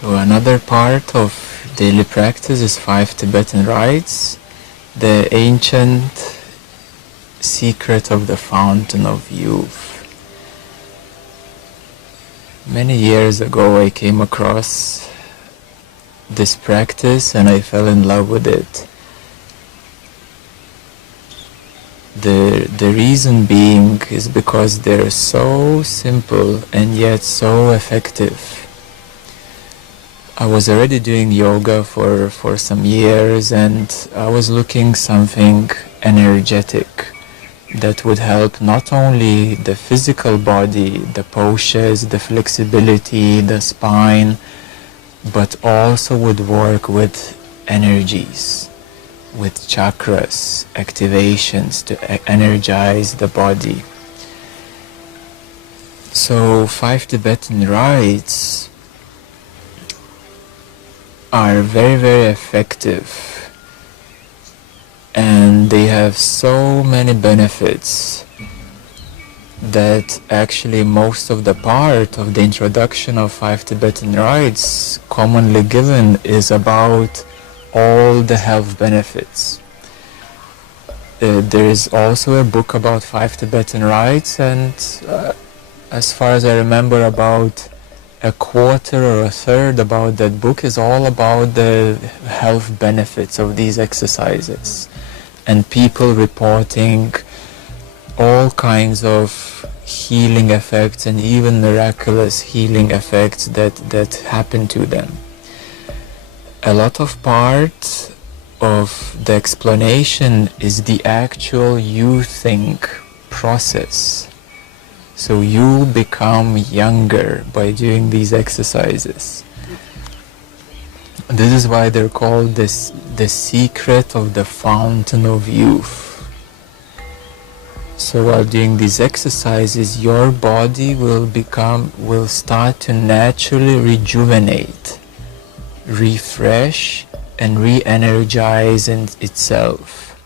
So another part of daily practice is Five Tibetan Rites, the ancient secret of the fountain of youth. Many years ago I came across this practice and I fell in love with it. The reason being is because they're so simple and yet so effective. I was already doing yoga for some years and I was looking something energetic that would help not only the physical body, the postures, the flexibility, the spine, but also would work with energies, with chakras, activations to energize the body. So Five Tibetan Rites are very, very effective and they have so many benefits that actually most of the part of the introduction of Five Tibetan Rites commonly given is about all the health benefits. There is also a book about Five Tibetan Rites, and as far as I remember, about a quarter or a third about that book is all about the health benefits of these exercises, and people reporting all kinds of healing effects and even miraculous healing effects that happen to them. A lot of part of the explanation is the actual youthing process. So you become younger by doing these exercises. This is why they're called the secret of the fountain of youth. So while doing these exercises, your body will start to naturally rejuvenate, refresh, and re-energize itself.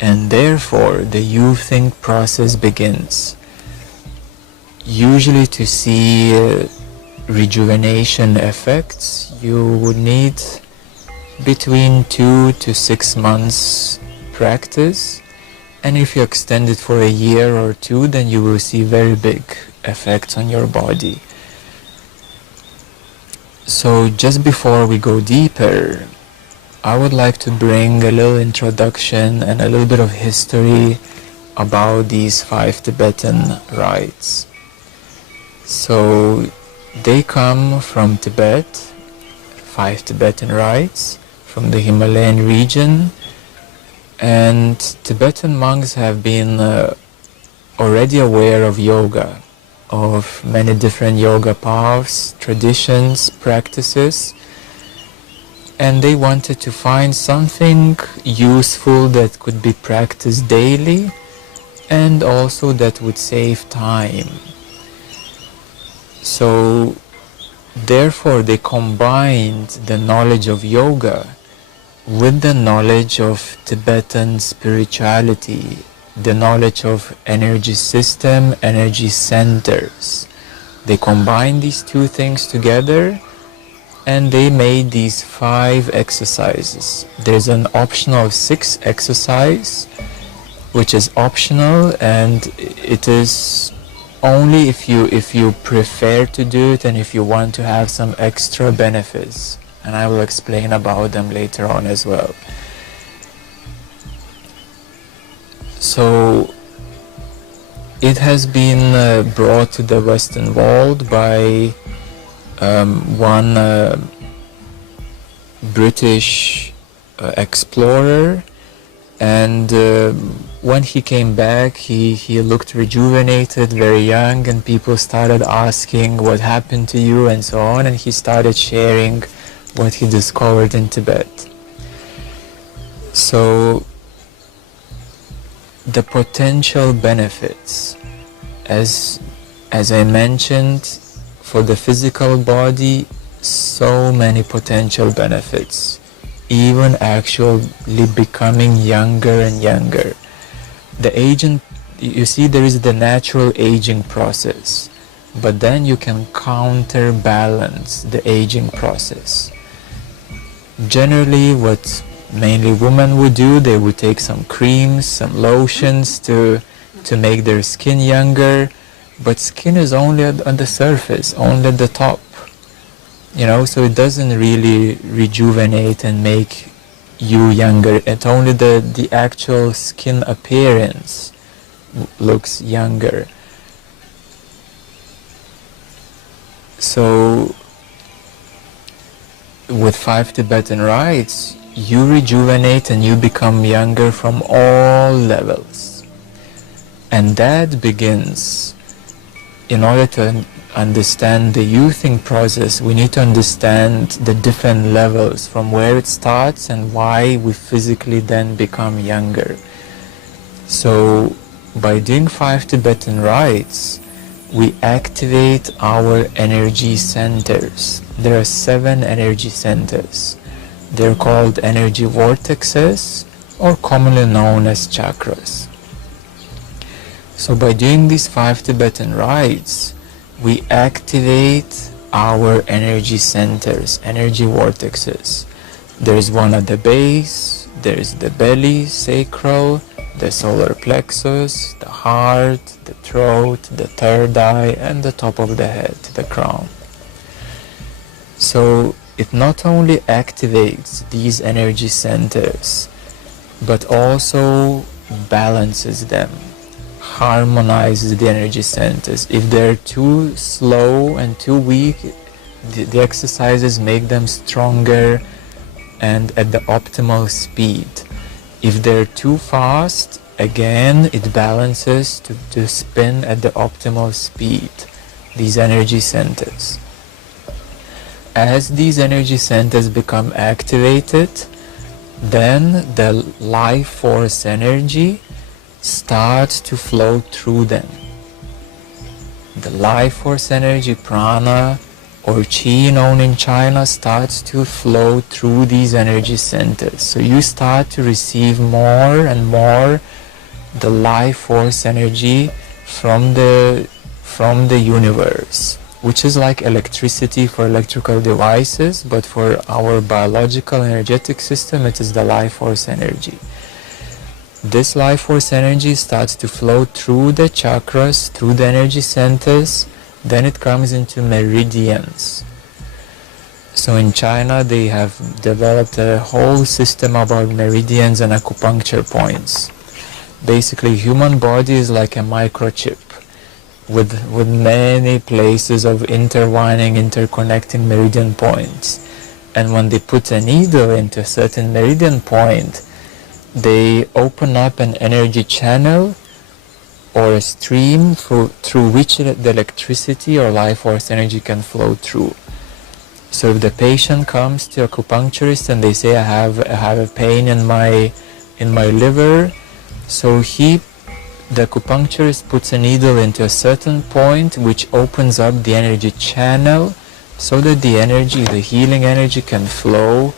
And therefore, the youthing process begins. Usually to see rejuvenation effects, you would need between 2 to 6 months practice, and if you extend it for a year or two, then you will see very big effects on your body. So just before we go deeper, I would like to bring a little introduction and a little bit of history about these Five Tibetan Rites. So they come from Tibet, Five Tibetan Rites, from the Himalayan region, and Tibetan monks have been already aware of yoga, of many different yoga paths, traditions, practices, and they wanted to find something useful that could be practiced daily and also that would save time. So therefore they combined the knowledge of yoga with the knowledge of Tibetan spirituality, the knowledge of energy system, energy centers. They combined these two things together and they made these 5 exercises. There's an optional 6 exercise which is optional, and it is only if you prefer to do it and if you want to have some extra benefits. And I will explain about them later on as well. So it has been brought to the Western world by one British explorer, and when he came back he looked rejuvenated, very young, and people started asking what happened to you and so on, and he started sharing what he discovered in Tibet. So the potential benefits, as I mentioned, for the physical body, so many potential benefits, even actually becoming younger and younger. The aging, you see, there is the natural aging process. but then you can counterbalance the aging process. Generally, what mainly women would do, they would take some creams, some lotions to make their skin younger, but skin is only on the surface, only at the top, so it doesn't really rejuvenate and make you younger. It's only the actual skin appearance looks younger. So with 5 Tibetan rites, you rejuvenate and you become younger from all levels. And that begins, in order to understand the youthing process, we need to understand the different levels from where it starts and why we physically then become younger. So by doing 5 Tibetan rites, we activate our energy centers. There are 7 energy centers. They're called energy vortexes, or commonly known as chakras. So by doing these 5 Tibetan rites, we activate our energy centers, energy vortexes. There's one at the base, there's the belly, sacral, the solar plexus, the heart, the throat, the third eye, and the top of the head, the crown. So it not only activates these energy centers, but also balances them, harmonizes the energy centers. If they're too slow and too weak, the exercises make them stronger and at the optimal speed. If they're too fast, again, it balances to spin at the optimal speed, these energy centers. As these energy centers become activated, then the life force energy starts to flow through them. The life force energy, prana, or chi known in China, starts to flow through these energy centers. So you start to receive more and more the life force energy from the universe, which is like electricity for electrical devices, but for our biological energetic system, it is the life force energy. This life force energy starts to flow through the chakras, through the energy centers. Then it comes into meridians. So in China, they have developed a whole system about meridians and acupuncture points. Basically, human body is like a microchip with many places of intertwining, interconnecting meridian points. And when they put a needle into a certain meridian point, they open up an energy channel or a stream through which the electricity or life force energy can flow through. So if the patient comes to acupuncturist and they say, I have a pain in my liver, so the acupuncturist puts a needle into a certain point which opens up the energy channel so that the energy, the healing energy, can flow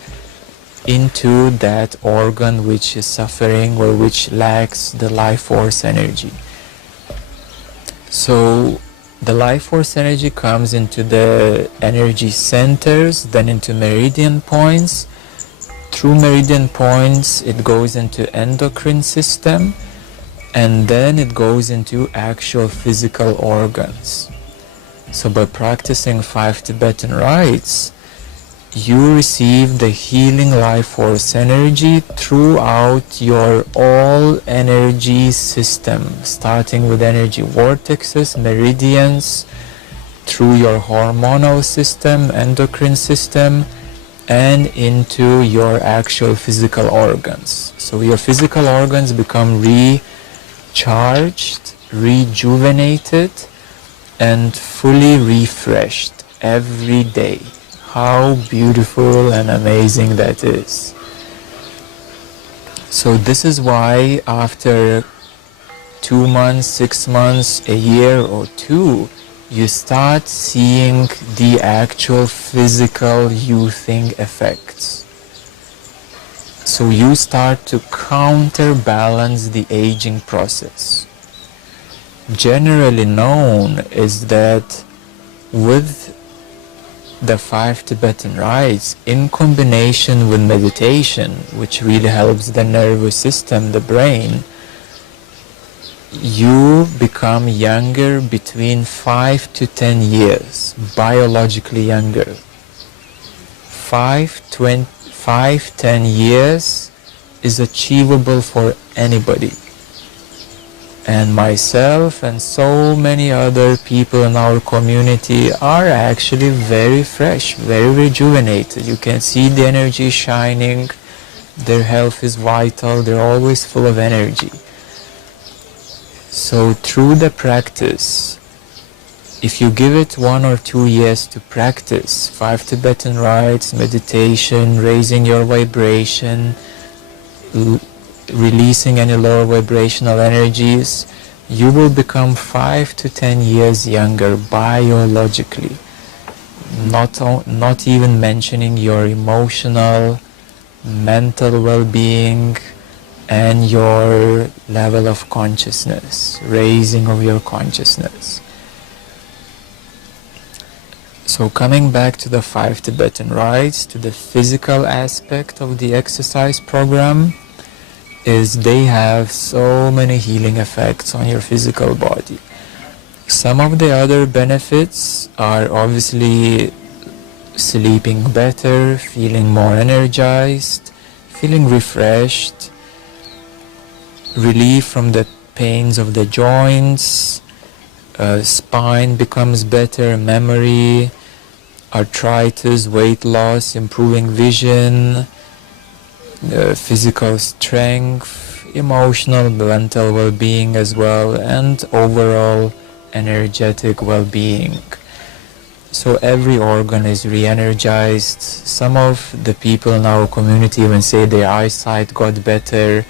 into that organ which is suffering or which lacks the life force energy. So the life force energy comes into the energy centers, then into meridian points. Through meridian points, it goes into endocrine system, and then it goes into actual physical organs. So by practicing 5 Tibetan rites, you receive the healing life force energy throughout your all energy system, starting with energy vortexes, meridians, through your hormonal system, endocrine system, and into your actual physical organs. So your physical organs become recharged, rejuvenated, and fully refreshed every day. How beautiful and amazing that is. So this is why after 2 months, 6 months, a year or 2, you start seeing the actual physical youthing effects. So you start to counterbalance the aging process. Generally known is that with the 5 Tibetan rites in combination with meditation, which really helps the nervous system, the brain, you become younger between 5 to 10 years, biologically younger. 10 years is achievable for anybody. And myself and so many other people in our community are actually very fresh, very rejuvenated. You can see the energy shining, their health is vital, they're always full of energy. So through the practice, if you give it 1 or 2 years to practice 5 Tibetan rites, meditation, raising your vibration, releasing any lower vibrational energies, you will become 5 to 10 years younger biologically. Not even mentioning your emotional, mental well-being, and your level of consciousness, raising of your consciousness. So coming back to the 5 Tibetan rites, to the physical aspect of the exercise program, is they have so many healing effects on your physical body. Some of the other benefits are obviously sleeping better, feeling more energized, feeling refreshed, relief from the pains of the joints, spine becomes better, memory, arthritis, weight loss, improving vision, physical strength, emotional, mental well-being as well, and overall energetic well-being. So every organ is re-energized. Some of the people in our community even say their eyesight got better,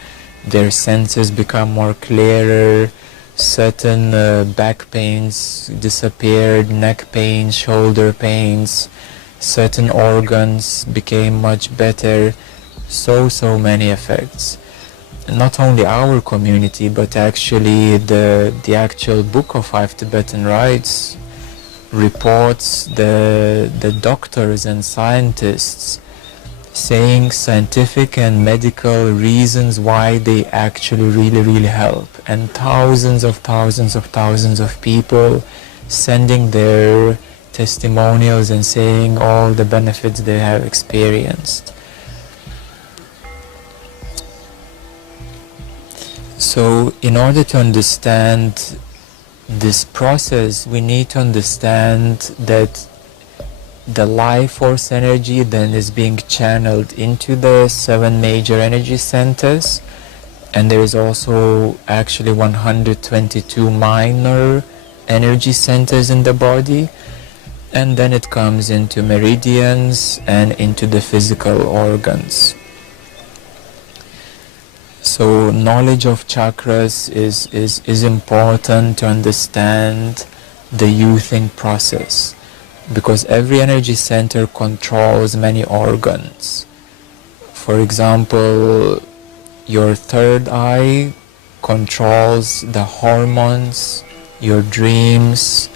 their senses become more clearer, certain back pains disappeared, neck pains, shoulder pains, certain organs became much better. So many effects. Not only our community, but actually the actual book of 5 Tibetan rites reports the doctors and scientists saying scientific and medical reasons why they actually really help, and thousands of people sending their testimonials and saying all the benefits they have experienced. So in order to understand this process, we need to understand that the life force energy then is being channeled into the 7 major energy centers, and there is also actually 122 minor energy centers in the body, and then it comes into meridians and into the physical organs. So knowledge of chakras is important to understand the youthing process, because every energy center controls many organs. For example, your third eye controls the hormones, your dreams,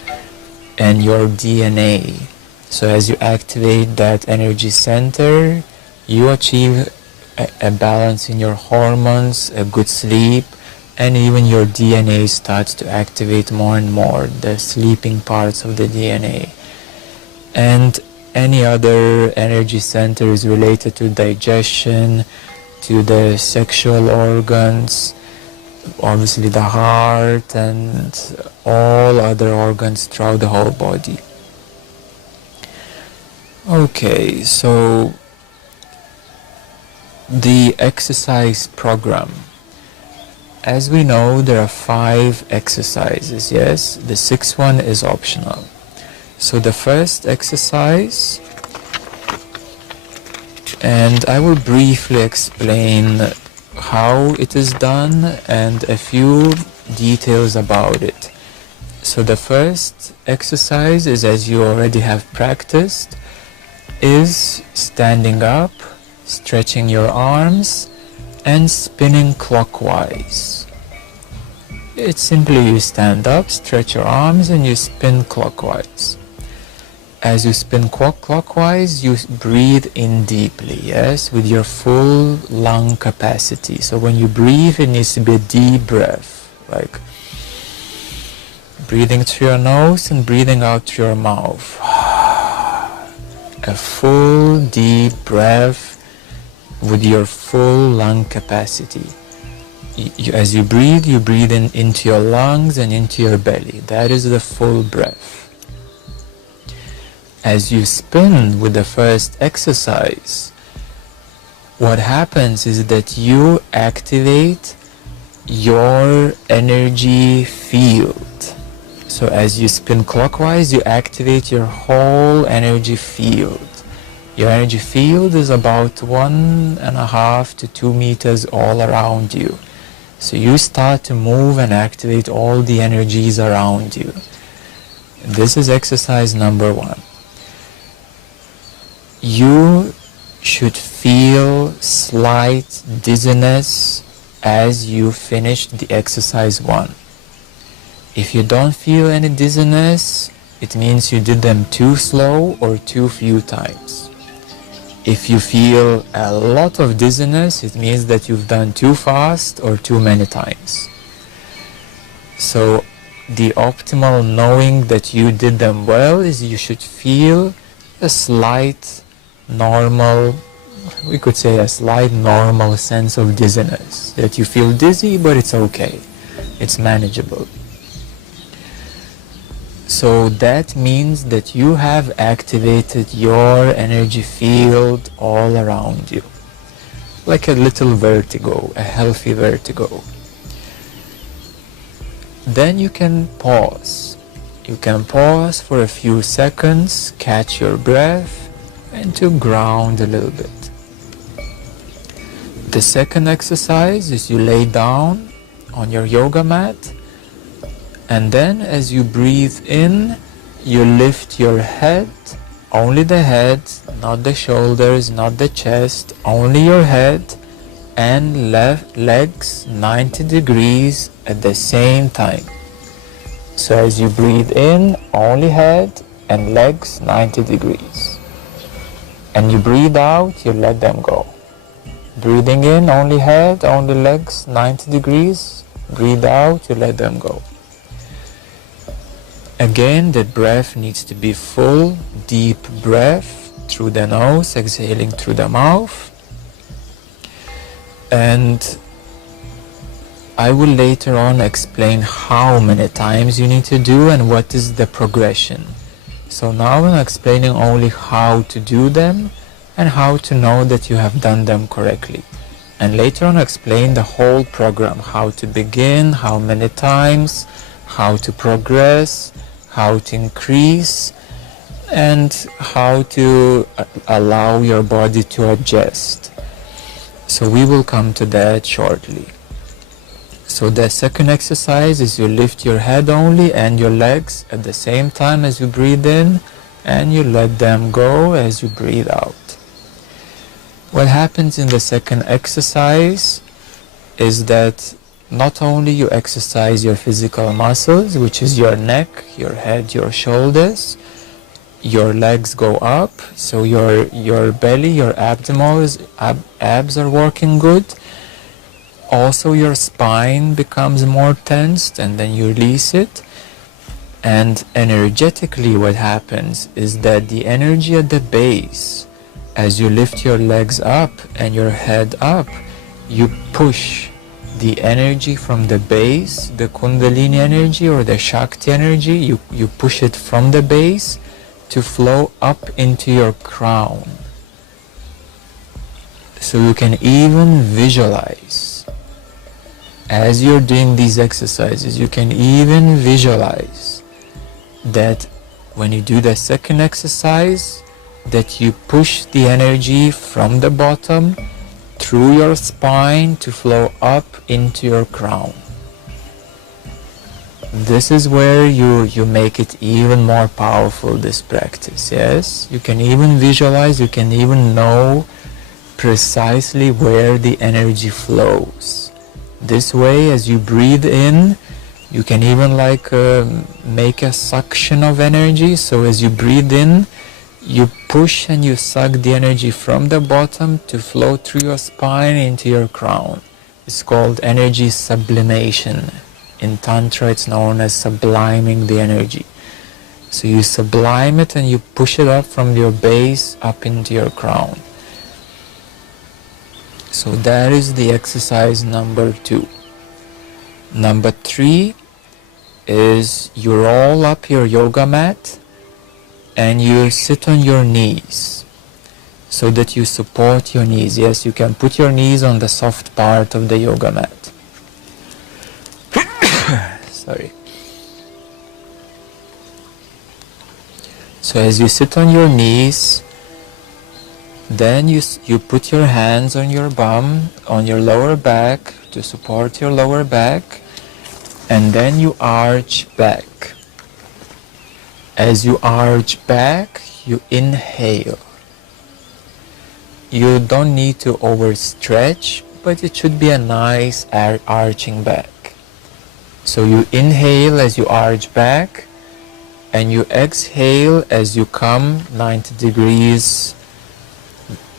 and your DNA. So as you activate that energy center, you achieve a balance in your hormones, a good sleep, and even your DNA starts to activate more and more, the sleeping parts of the DNA. And any other energy center is related to digestion, to the sexual organs, obviously the heart, and all other organs throughout the whole body. Okay, so the exercise program. As we know, there are 5 exercises, yes? The 6th one is optional. So the first exercise, and I will briefly explain how it is done and a few details about it. So the first exercise is, as you already have practiced, is standing up, stretching your arms, and spinning clockwise. It's simply you stand up, stretch your arms, and you spin clockwise. As you spin clockwise, you breathe in deeply, yes, with your full lung capacity. So when you breathe, it needs to be a deep breath, like breathing through your nose and breathing out through your mouth. A full deep breath with your full lung capacity. As you breathe in into your lungs and into your belly. That is the full breath. As you spin with the first exercise, what happens is that you activate your energy field. So as you spin clockwise, you activate your whole energy field. Your energy field is about 1.5 to 2 meters all around you. So you start to move and activate all the energies around you. This is exercise number 1. You should feel slight dizziness as you finish the exercise 1. If you don't feel any dizziness, it means you did them too slow or too few times. If you feel a lot of dizziness, it means that you've done too fast or too many times. So the optimal knowing that you did them well is you should feel a slight normal, we could say a slight normal sense of dizziness, that you feel dizzy but it's okay, it's manageable. So that means that you have activated your energy field all around you, like a little vertigo, a healthy vertigo. Then you can pause. You can pause for a few seconds, catch your breath, and to ground a little bit. The second exercise is you lay down on your yoga mat, and then as you breathe in, you lift your head, only the head, not the shoulders, not the chest, only your head, and legs 90 degrees at the same time. So as you breathe in, only head and legs 90 degrees. And you breathe out, you let them go. Breathing in, only head, only legs, 90 degrees. Breathe out, you let them go. Again, the breath needs to be full, deep breath through the nose, exhaling through the mouth. And I will later on explain how many times you need to do and what is the progression. So now I'm explaining only how to do them and how to know that you have done them correctly. And later on explain the whole program, how to begin, how many times, how to progress, how to increase, and how to allow your body to adjust. So we will come to that shortly. So the second exercise is you lift your head only and your legs at the same time as you breathe in, and you let them go as you breathe out. What happens in the second exercise is that not only you exercise your physical muscles, which is your neck, your head, your shoulders, your legs go up, so your belly, your abs are working good. Also your spine becomes more tensed, and then you release it. And energetically what happens is that the energy at the base, as you lift your legs up and your head up, you push the energy from the base, the Kundalini energy or the Shakti energy, you push it from the base to flow up into your crown. So you can even visualize. As you're doing these exercises, you can even visualize that when you do the second exercise, that you push the energy from the bottom through your spine to flow up into your crown. This is where you make it even more powerful, this practice, yes? You can even visualize, you can even know precisely where the energy flows. This way, as you breathe in, You can even make a suction of energy. So as you breathe in, you push and you suck the energy from the bottom to flow through your spine into your crown. It's called energy sublimation. In Tantra it's known as subliming the energy. So you sublime it and you push it up from your base up into your crown. So that is the exercise number 2. Number 3 is you roll up your yoga mat and you sit on your knees so that you support your knees. Yes, you can put your knees on the soft part of the yoga mat. Sorry. So as you sit on your knees, then you put your hands on your bum, on your lower back to support your lower back, and then you arch back. As you arch back, you inhale. You don't need to overstretch, but it should be a nice arching back. So you inhale as you arch back, and you exhale as you come 90 degrees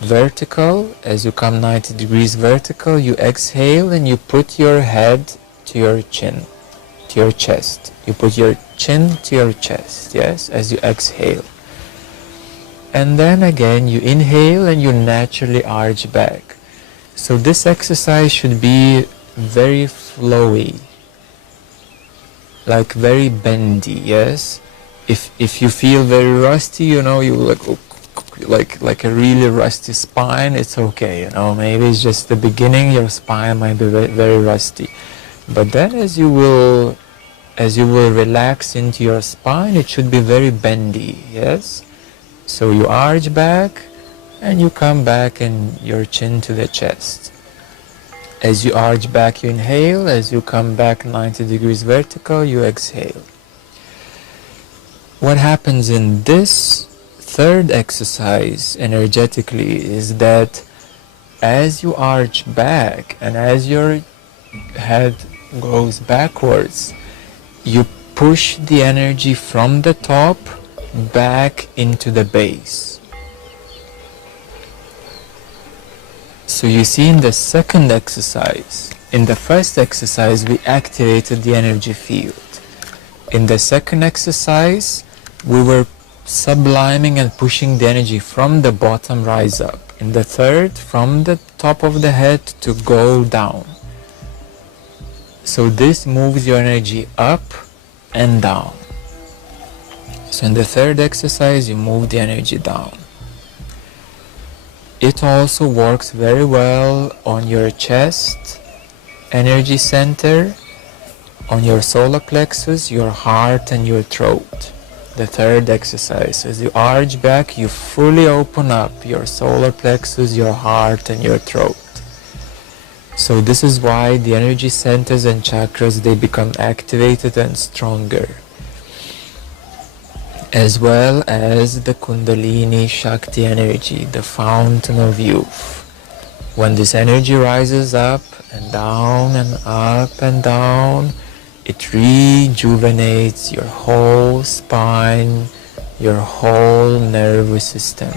vertical. As you come 90 degrees vertical, you exhale and you put your head to your chin, to your chest. You put your chin to your chest, yes, as you exhale. And then again you inhale and you naturally arch back. So this exercise should be very flowy, like very bendy, yes. If you feel very rusty, you like a really rusty spine, it's okay, maybe it's just the beginning, your spine might be very, very rusty. But then as you will relax into your spine, it should be very bendy, yes. So you arch back and you come back and your chin to the chest. As you arch back, you inhale. As you come back 90 degrees vertical, you exhale. What happens in this third exercise energetically is that as you arch back and as your head goes backwards, you push the energy from the top back into the base. So you see in the second exercise, in the first exercise we activated the energy field. In the second exercise we were subliming and pushing the energy from the bottom rise up. In the third, from the top of the head to go down. So this moves your energy up and down. So in the third exercise you move the energy down. It also works very well on your chest energy center, on your solar plexus, your heart and your throat. The third exercise, as you arch back, you fully open up your solar plexus, your heart and your throat. So this is why the energy centers and chakras, they become activated and stronger. As well as the Kundalini Shakti energy, the fountain of youth. When this energy rises up and down and up and down, it rejuvenates your whole spine, your whole nervous system.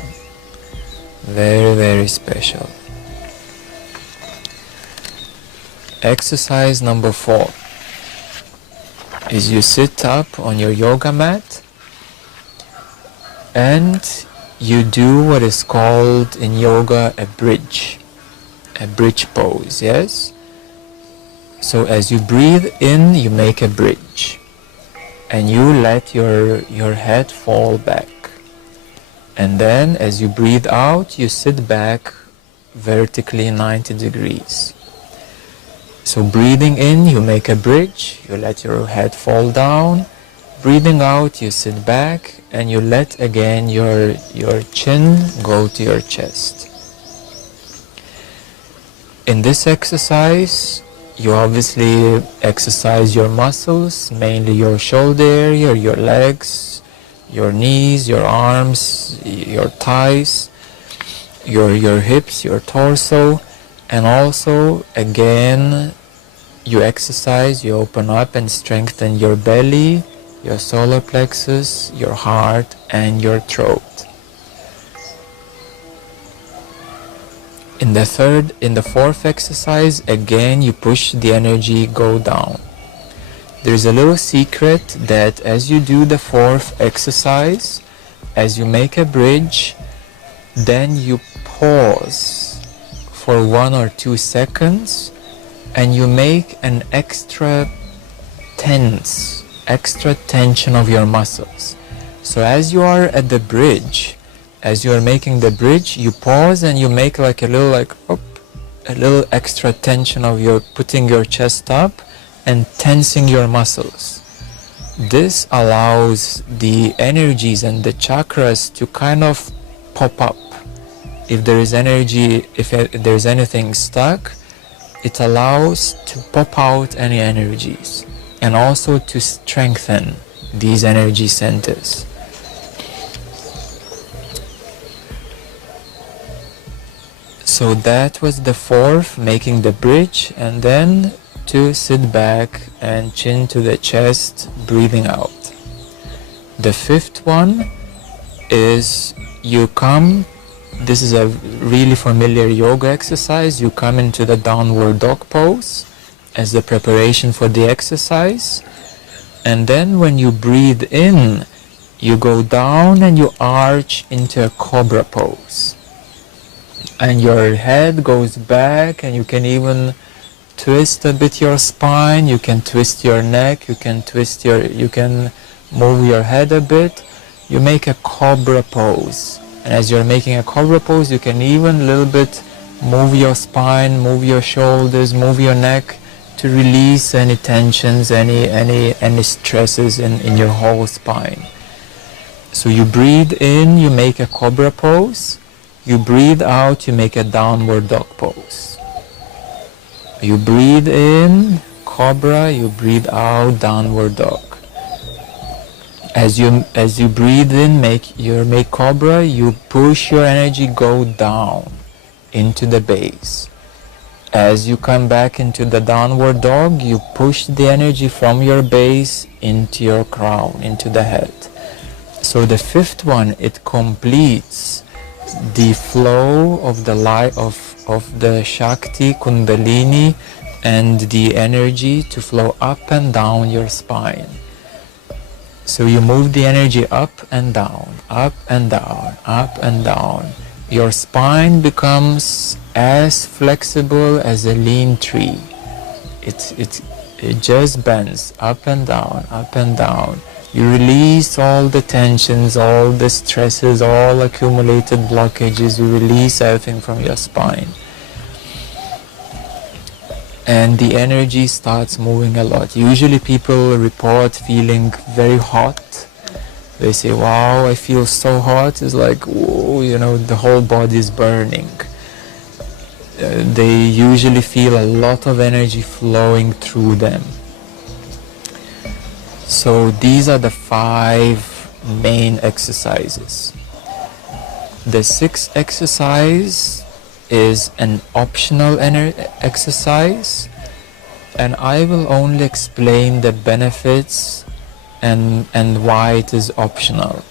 Very, very special. Exercise number 4 is you sit up on your yoga mat and you do what is called in yoga a bridge pose, yes? So as you breathe in, you make a bridge and you let your head fall back. And then as you breathe out, you sit back vertically 90 degrees. So breathing in, you make a bridge, you let your head fall down. Breathing out, you sit back and you let again your chin go to your chest. In this exercise, you obviously exercise your muscles, mainly your shoulder area, your legs, your knees, your arms, your thighs, your hips, your torso, and also again you exercise, you open up and strengthen your belly, your solar plexus, your heart, and your throat. In the fourth exercise, again you push the energy, go down. There's a little secret that as you do the fourth exercise, as you make a bridge, then you pause for 1 or 2 seconds and you make an extra tension of your muscles. So as you are at the bridge, as you are making the bridge, you pause and you make like a little extra tension of your, putting your chest up and tensing your muscles. This allows the energies and the chakras to kind of pop up. If there is energy, if there's anything stuck, it allows to pop out any energies and also to strengthen these energy centers. So that was the fourth, making the bridge, and then to sit back and chin to the chest, breathing out. The fifth one is you come, this is a really familiar yoga exercise, you come into the downward dog pose as the preparation for the exercise, and then when you breathe in, you go down and you arch into a cobra pose. And your head goes back, and you can even twist a bit your spine, you can twist your neck, you can move your head a bit. You make a cobra pose, and as you're making a cobra pose, you can even a little bit move your spine, move your shoulders, move your neck to release any tensions, any stresses in your whole spine. So you breathe in, you make a cobra pose. You breathe out, you make a downward dog pose. You breathe in, cobra, you breathe out, downward dog. As you breathe in, make cobra, you push your energy, go down into the base. As you come back into the downward dog, you push the energy from your base into your crown, into the head. So the fifth one, it completes the flow of the light of the Shakti, Kundalini, and the energy to flow up and down your spine. So you move the energy up and down, up and down, up and down. Your spine becomes as flexible as a lean tree. It just bends up and down, up and down. You release all the tensions, all the stresses, all accumulated blockages. You release everything from your spine. And the energy starts moving a lot. Usually people report feeling very hot. They say, wow, I feel so hot. It's like, whoa, the whole body is burning. They usually feel a lot of energy flowing through them. So these are the 5 main exercises. The 6th exercise is an optional exercise, and I will only explain the benefits and why it is optional.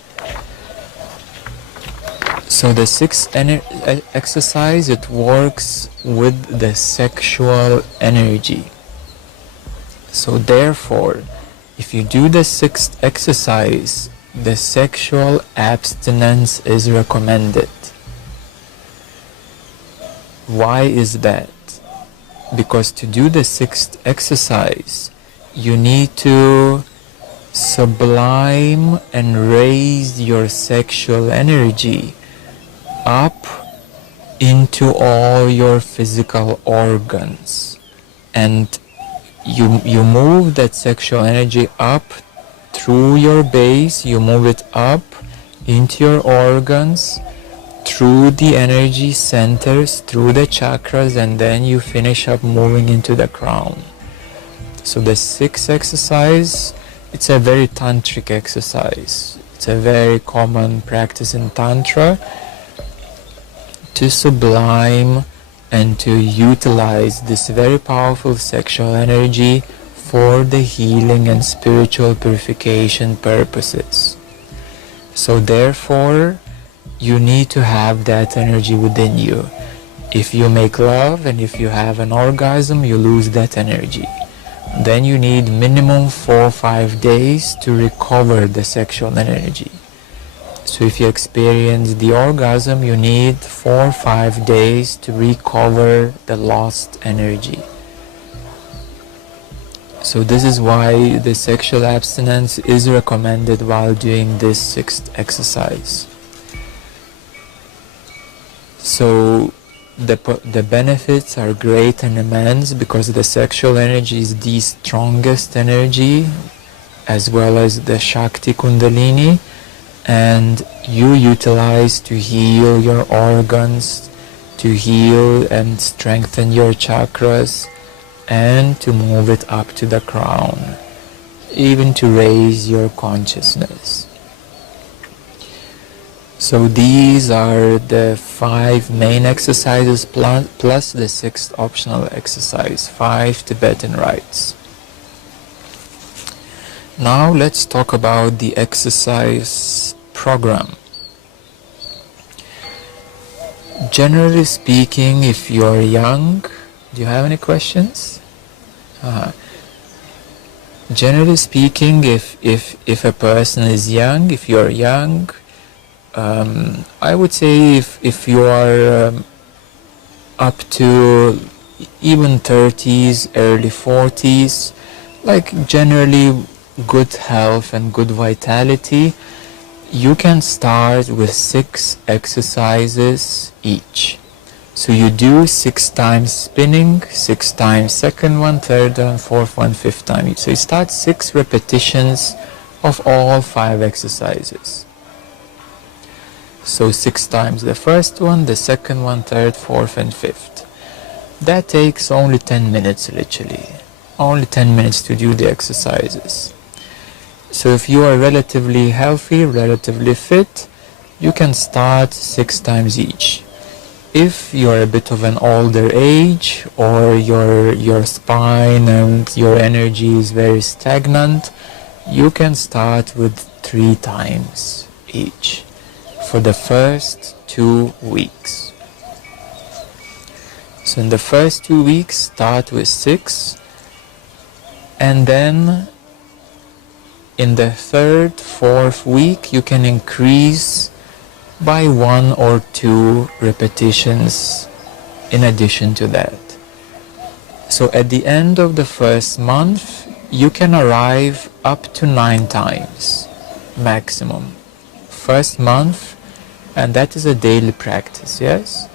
So the 6th exercise, it works with the sexual energy. So therefore, if you do the 6th exercise, the sexual abstinence is recommended. Why is that? Because to do the 6th exercise, you need to sublime and raise your sexual energy up into all your physical organs, and you move that sexual energy up through your base, you move it up into your organs, through the energy centers, through the chakras, and then you finish up moving into the crown. So the 6th exercise, it's a very tantric exercise. It's a very common practice in Tantra to sublime and to utilize this very powerful sexual energy for the healing and spiritual purification purposes. So therefore, you need to have that energy within you. If you make love and if you have an orgasm, you lose that energy. Then you need minimum 4 or 5 days to recover the sexual energy. So if you experience the orgasm, you need 4 or 5 days to recover the lost energy. So this is why the sexual abstinence is recommended while doing this sixth exercise. So the benefits are great and immense because the sexual energy is the strongest energy, as well as the Shakti Kundalini, and you utilize to heal your organs, to heal and strengthen your chakras, and to move it up to the crown, even to raise your consciousness. So these are the 5 main exercises plus the 6th optional exercise, 5 Tibetan Rites. Now let's talk about the exercise program. Generally speaking, if you're young, do you have any questions? Generally speaking, if a person is young, if you're young, I would say if you are up to even 30s, early 40s, like generally good health and good vitality, you can start with 6 exercises each. So you do 6 times spinning, 6 times second one, third one, fourth one, fifth time. So you start 6 repetitions of all 5 exercises. So 6 times the first one, the second one, third, fourth and fifth. That takes only 10 minutes literally. Only 10 minutes to do the exercises. So if you are relatively healthy, relatively fit, you can start 6 times each. If you're a bit of an older age, or your spine and your energy is very stagnant, you can start with 3 times each for the first 2 weeks. So in the first 2 weeks, start with 6, and then in the 3rd, 4th week, you can increase by 1 or 2 repetitions in addition to that. So at the end of the first month, you can arrive up to 9 times maximum. First month, and that is a daily practice, yes?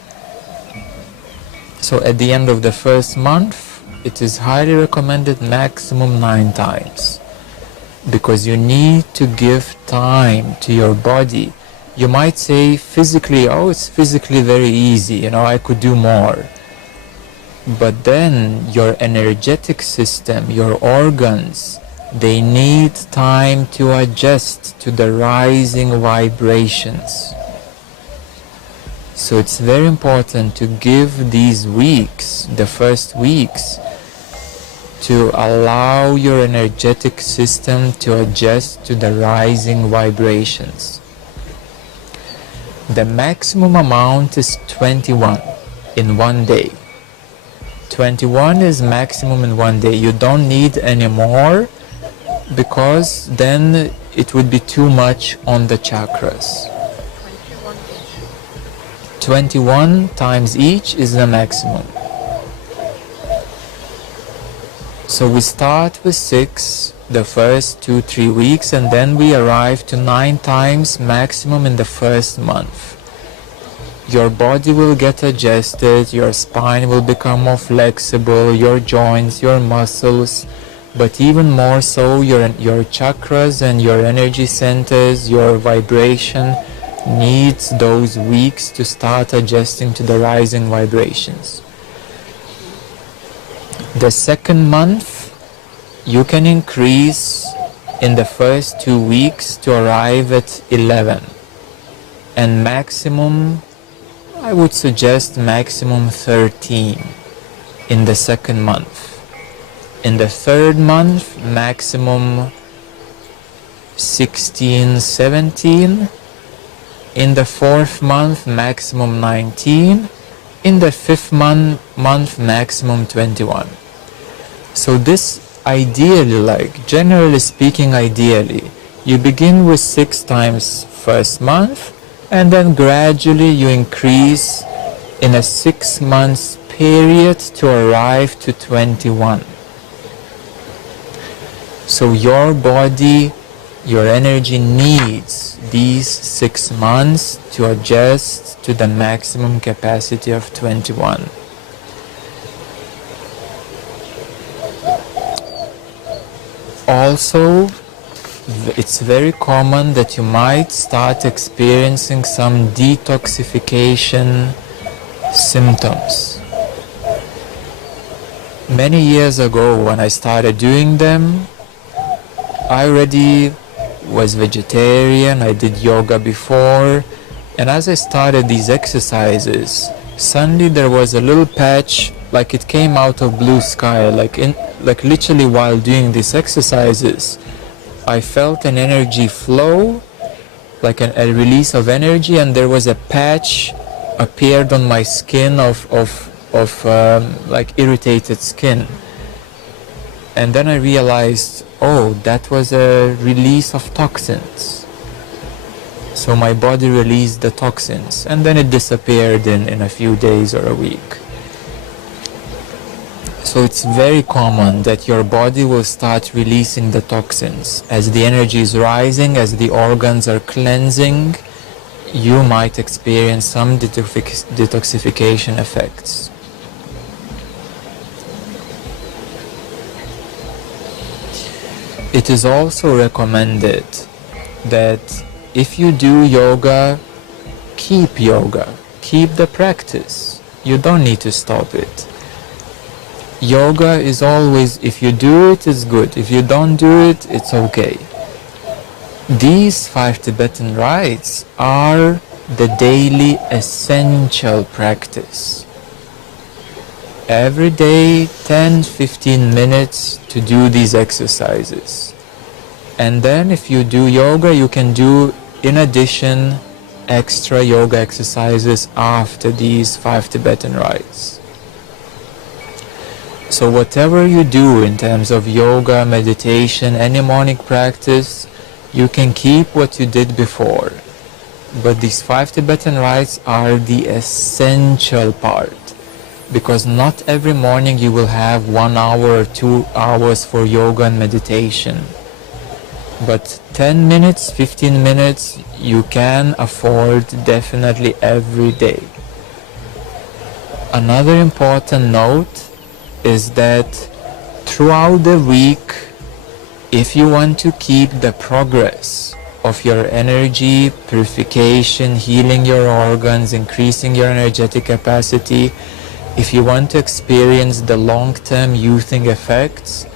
So at the end of the first month, it is highly recommended maximum 9 times. Because you need to give time to your body. You might say physically, oh, it's physically very easy, I could do more. But then your energetic system, your organs, they need time to adjust to the rising vibrations. So it's very important to give these weeks, the first weeks, to allow your energetic system to adjust to the rising vibrations. The maximum amount is 21 in 1 day. 21 is maximum in 1 day. You don't need any more, because then it would be too much on the chakras. 21 times each is the maximum. So we start with 6 the first 2-3 weeks, and then we arrive to 9 times maximum in the first month. Your body will get adjusted, your spine will become more flexible, your joints, your muscles, but even more so your chakras and your energy centers, your vibration needs those weeks to start adjusting to the rising vibrations. The second month, you can increase in the first 2 weeks to arrive at 11, and maximum I would suggest maximum 13 in the second month. In the third month, maximum 16, 17. In the fourth month, maximum 19. In the fifth month, maximum 21. So this ideally, like generally speaking, ideally, you begin with 6 times first month, and then gradually you increase in a 6 months period to arrive to 21. So your body, your energy needs these 6 months to adjust to the maximum capacity of 21. Also, it's very common that you might start experiencing some detoxification symptoms. Many years ago, when I started doing them, I already was vegetarian, I did yoga before, and as I started these exercises, suddenly there was a little patch, like it came out of blue sky, like literally while doing these exercises, I felt an energy flow, like a release of energy, and there was a patch appeared on my skin of like irritated skin. And then I realized, oh, that was a release of toxins. So my body released the toxins, and then it disappeared in a few days or a week. So it's very common that your body will start releasing the toxins. As the energy is rising, as the organs are cleansing, you might experience some detoxification effects. It is also recommended that if you do yoga, keep the practice. You don't need to stop it. Yoga is always, if you do it, it's good. If you don't do it, it's okay. These 5 Tibetan rites are the daily essential practice. Every day, 10-15 minutes to do these exercises. And then if you do yoga, you can do, in addition, extra yoga exercises after these 5 Tibetan rites. So whatever you do in terms of yoga, meditation, any morning practice, you can keep what you did before. But these 5 Tibetan rites are the essential part, because not every morning you will have 1 hour or 2 hours for yoga and meditation. But 10 minutes, 15 minutes, you can afford definitely every day. Another important note is that throughout the week, if you want to keep the progress of your energy, purification, healing your organs, increasing your energetic capacity, if you want to experience the long-term youthing effects,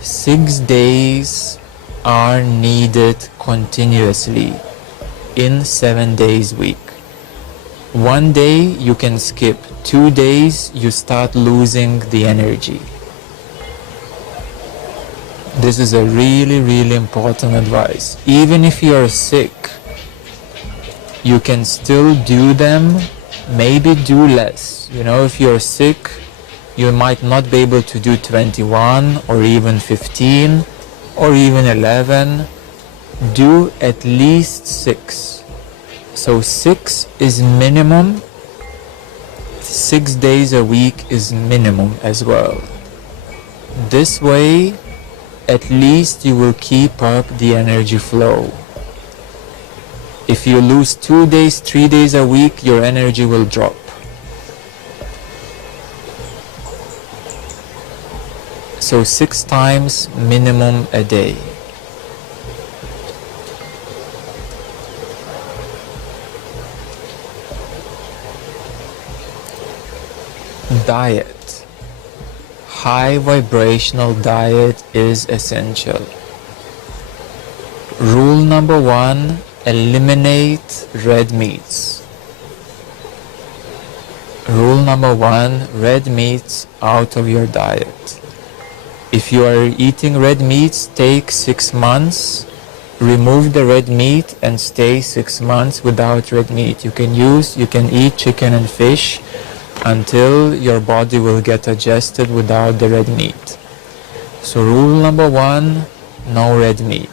6 days are needed continuously in 7 days week. 1 day you can skip, 2 days you start losing the energy. This is a really, really important advice. Even if you're sick, you can still do them, maybe do less. You know, if you're sick, you might not be able to do 21 or even 15 or even 11. Do at least 6. So 6 is minimum. 6 days a week is minimum as well. This way, at least you will keep up the energy flow. If you lose 2 days, 3 days a week, your energy will drop. So 6 times minimum a day. Diet. High vibrational diet is essential. Rule number 1, eliminate red meats. Rule number 1, red meats out of your diet. If you are eating red meats, take 6 months, remove the red meat and stay 6 months without red meat. You can eat chicken and fish until your body will get adjusted without the red meat. So rule number 1, no red meat.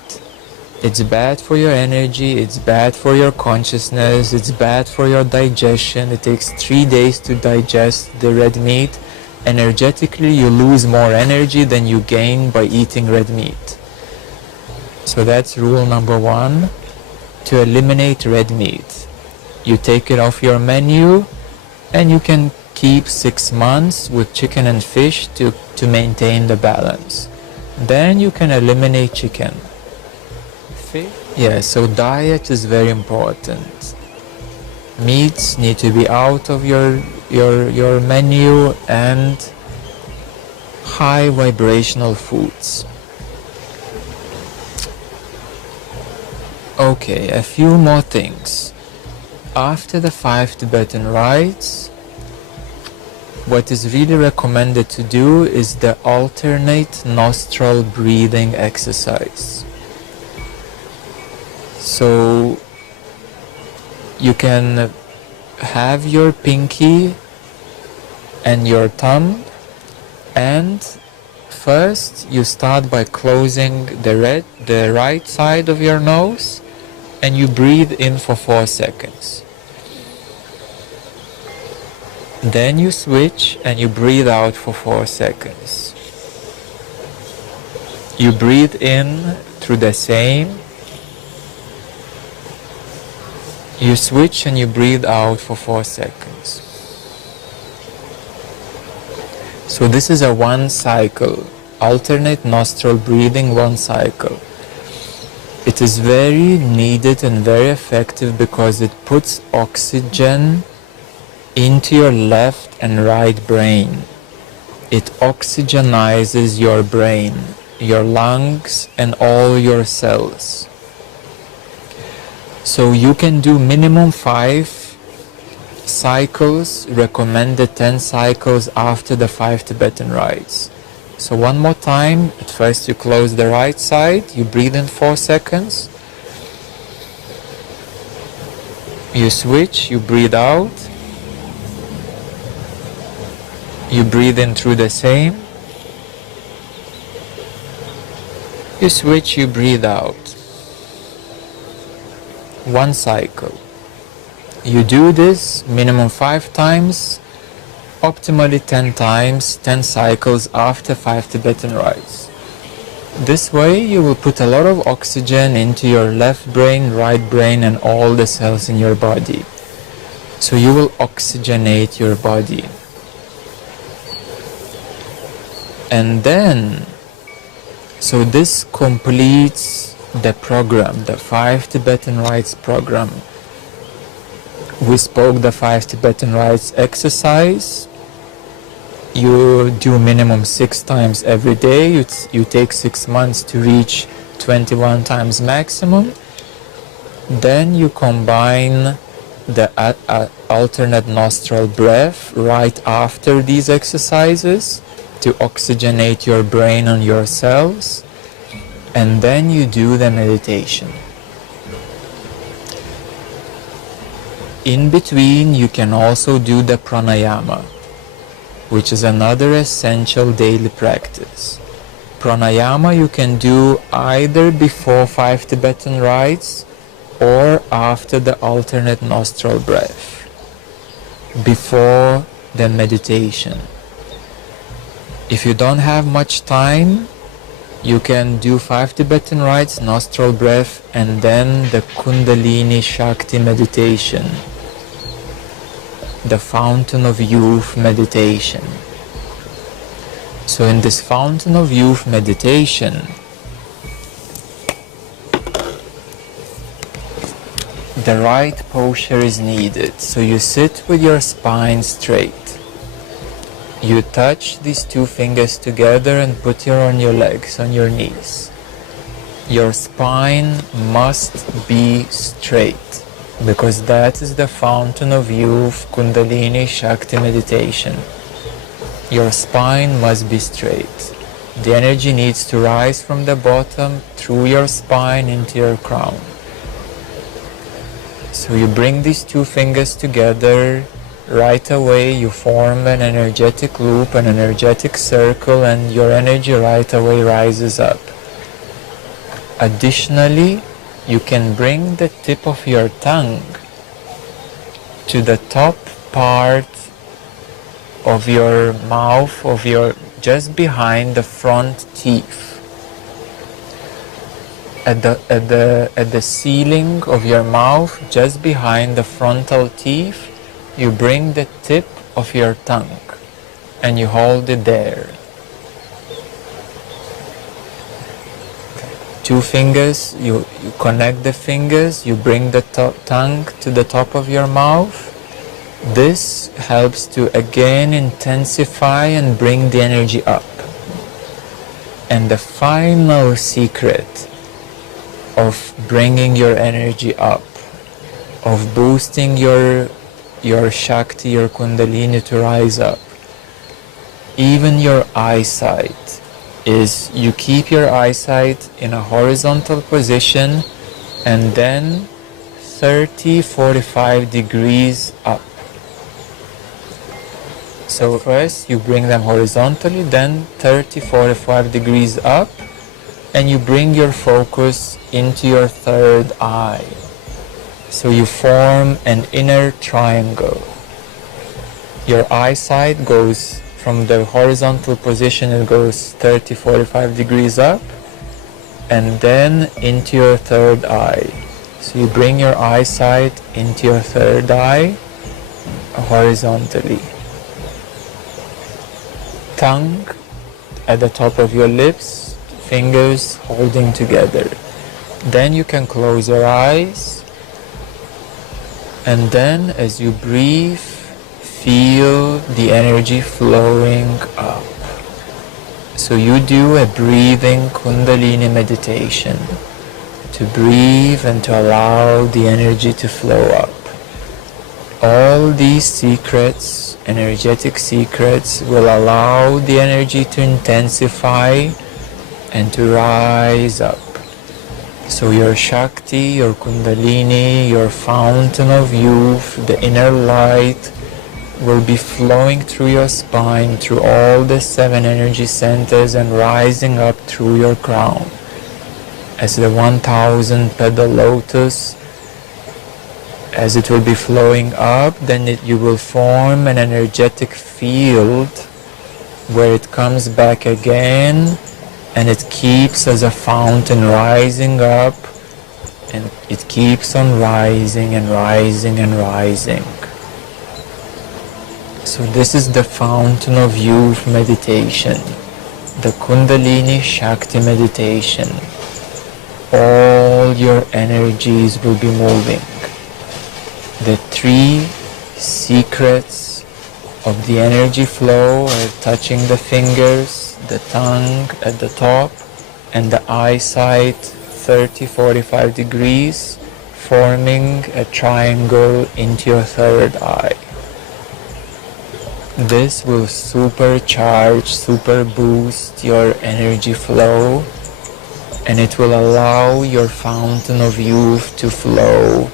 It's bad for your energy, it's bad for your consciousness, it's bad for your digestion. It takes 3 days to digest the red meat. Energetically, you lose more energy than you gain by eating red meat. So that's rule number 1, to eliminate red meat. You take it off your menu and you can keep 6 months with chicken and fish to maintain the balance. Then you can eliminate chicken. Yeah, so diet is very important. Meats need to be out of your menu, and high vibrational foods. Okay, a few more things. After the 5 Tibetan rites, what is really recommended to do is the alternate nostril breathing exercise. So you can have your pinky and your thumb, and first you start by closing the right side of your nose, and you breathe in for 4 seconds. Then you switch and you breathe out for 4 seconds. You breathe in through the same. You switch and you breathe out for 4 seconds. So this is a 1 cycle, alternate nostril breathing, 1 cycle. It is very needed and very effective because it puts oxygen into your left and right brain. It oxygenizes your brain, your lungs, and all your cells. So you can do minimum 5 cycles, recommended 10 cycles after the 5 Tibetan rites. So one more time, at first you close the right side, you breathe in 4 seconds, you switch, you breathe out, you breathe in through the same, you switch, you breathe out. 1 cycle. You do this minimum 5 times, optimally 10 times, 10 cycles after 5 Tibetan rites. This way you will put a lot of oxygen into your left brain, right brain, and all the cells in your body. So you will oxygenate your body. And then, so this completes the program, the 5 Tibetan rites program. We spoke the 5 Tibetan rites exercise. You do minimum 6 times every day. You take 6 months to reach 21 times maximum. Then you combine the alternate nostril breath right after these exercises to oxygenate your brain and your cells. And then you do the meditation. In between, you can also do the pranayama, which is another essential daily practice. Pranayama you can do either before 5 Tibetan rites or after the alternate nostril breath, before the meditation. If you don't have much time, you can do 5 Tibetan rites, nostril breath, and then the Kundalini Shakti meditation, the Fountain of Youth meditation. So in this Fountain of Youth meditation, the right posture is needed. So you sit with your spine straight. You touch these 2 fingers together and put on your legs, on your knees. Your spine must be straight. because that is the fountain of youth, Kundalini Shakti meditation. Your spine must be straight. The energy needs to rise from the bottom through your spine into your crown. So you bring these two fingers together. Right away you form an energetic loop, an energetic circle, and your energy right away rises up. Additionally, you can bring the tip of your tongue to the top part of your mouth, just behind the front teeth. At the ceiling of your mouth, just behind the frontal teeth, you bring the tip of your tongue and you hold it there. Two fingers, you connect the fingers, you bring the tongue to the top of your mouth. This helps to again intensify and bring the energy up. And the final secret of bringing your energy up, of boosting your Shakti, your Kundalini to rise up, even your eyesight, is you keep your eyesight in a horizontal position and then 30-45 degrees up. So first you bring them horizontally, then 30-45 degrees up, and you bring your focus into your third eye. So you form an inner triangle. Your eyesight goes from the horizontal position, it goes 30-45 degrees up, and then into your third eye. So you bring your eyesight into your third eye horizontally. Tongue at the top of your lips, fingers holding together. Then you can close your eyes, and then as you breathe, feel the energy flowing up. So you do a breathing Kundalini meditation to breathe and to allow the energy to flow up. All these secrets, energetic secrets, will allow the energy to intensify and to rise up. So your Shakti, your Kundalini, your fountain of youth, the inner light, will be flowing through your spine, through all the 7 energy centers, and rising up through your crown. As the 1000 petal lotus, as it will be flowing up, then you will form an energetic field where it comes back again, and it keeps as a fountain rising up, and it keeps on rising and rising and rising. So this is the fountain of youth meditation, the Kundalini Shakti meditation. All your energies will be moving. The 3 secrets of the energy flow are touching the fingers, the tongue at the top, and the eyesight 30-45 degrees, forming a triangle into your third eye. This will supercharge, super boost your energy flow, and it will allow your fountain of youth to flow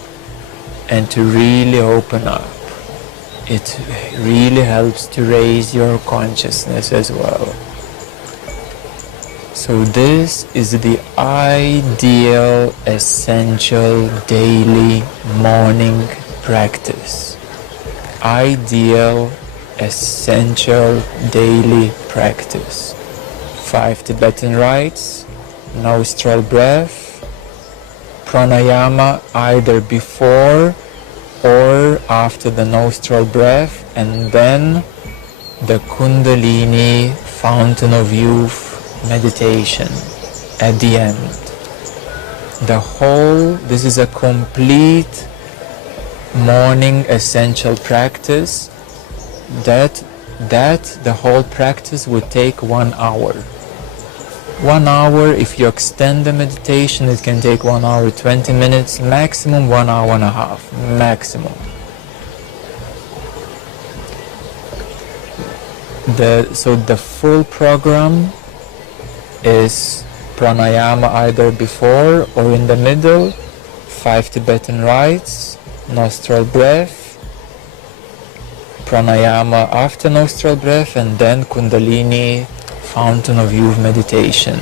and to really open up. It really helps to raise your consciousness as well. So this is the ideal, essential, daily morning practice. Ideal, essential, daily practice. 5 Tibetan Rites, nostril breath, pranayama either before or after the nostril breath, and then the Kundalini fountain of youth meditation at the end. This is a complete morning essential practice that the whole practice would take 1 hour. 1 hour. If you extend the meditation, it can take 1 hour 20 minutes, maximum 1 hour and a half, maximum. So the full program is pranayama either before or in the middle, 5 Tibetan rites, nostril breath, pranayama after nostril breath, and then Kundalini fountain of youth meditation.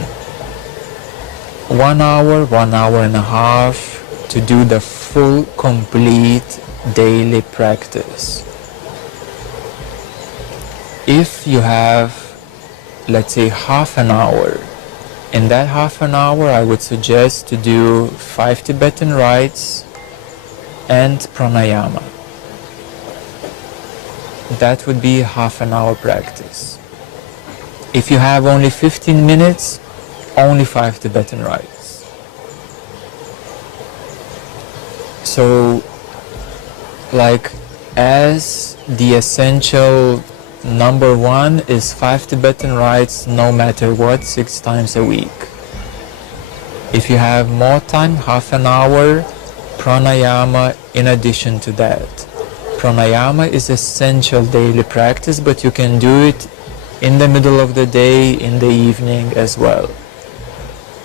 1 hour, 1 hour and a half to do the full, complete daily practice. If you have, let's say, half an hour, in that half an hour I would suggest to do 5 Tibetan rites and pranayama. That would be half an hour practice. If you have only 15 minutes, only 5 Tibetan rites. So, like, as the essential number one is 5 Tibetan rites no matter what, 6 times a week. If you have more time, half an hour, pranayama in addition to that. Pranayama is essential daily practice, but you can do it in the middle of the day, in the evening as well.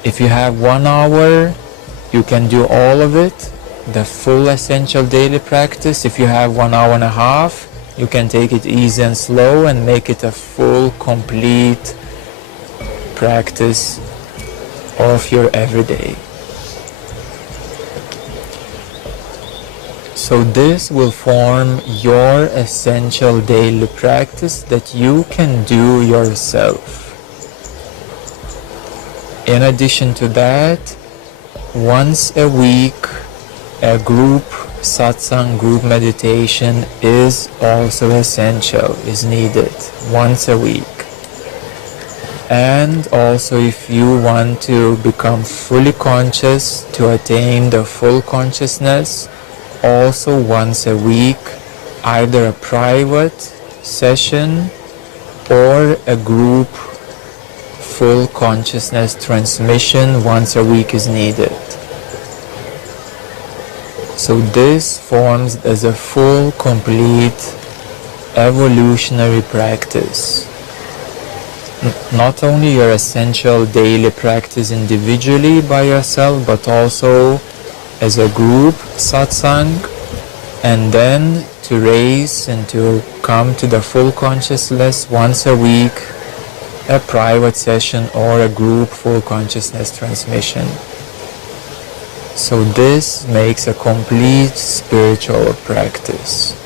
If you have 1 hour, you can do all of it, the full essential daily practice. If you have 1 hour and a half, you can take it easy and slow and make it a full, complete practice of your everyday. So this will form your essential daily practice that you can do yourself. In addition to that, once a week, a group satsang, group meditation is also essential, is needed once a week. And also, if you want to become fully conscious, to attain the full consciousness, also once a week, either a private session or a group full consciousness transmission once a week is needed. So this forms as a full, complete evolutionary practice. Not only your essential daily practice individually by yourself, but also as a group satsang, and then to raise and to come to the full consciousness once a week, a private session or a group full consciousness transmission. So this makes a complete spiritual practice.